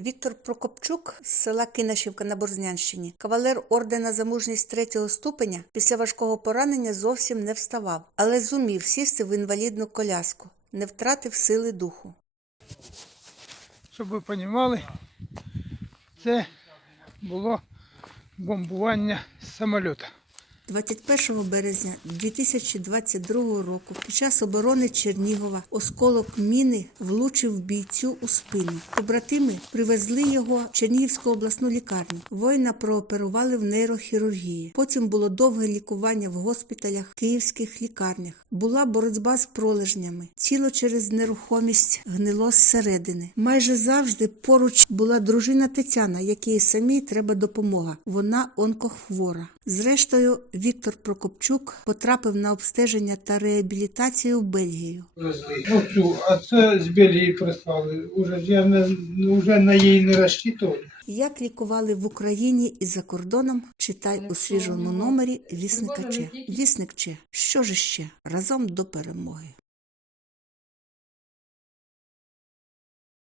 Віктор Прокопчук з села Кинашівка на Борзнянщині, кавалер ордена за мужність третього ступеня, після важкого поранення зовсім не вставав, але зумів сісти в інвалідну коляску, не втратив сили духу. Щоб ви розуміли, це було бомбування з самоліта. 21 березня 2022 року під час оборони Чернігова осколок міни влучив бійцю у спину. Побратими привезли його в Чернігівську обласну лікарню. Воїна прооперували в нейрохірургії. Потім було довге лікування в госпіталях, київських лікарнях. Була боротьба з пролежнями. Тіло через нерухомість гнило зсередини. Майже завжди поруч була дружина Тетяна, якій самій треба допомога. Вона онкохвора. Зрештою, Віктор Прокопчук потрапив на обстеження та реабілітацію в Бельгію. Оцю, а це з Бельгії прислали. Уже я не, вже на її не розчитував. Як лікували в Україні і за кордоном, читай у свіжому номері Вісника Че. Вісник Че. Що ж ще? Разом до перемоги.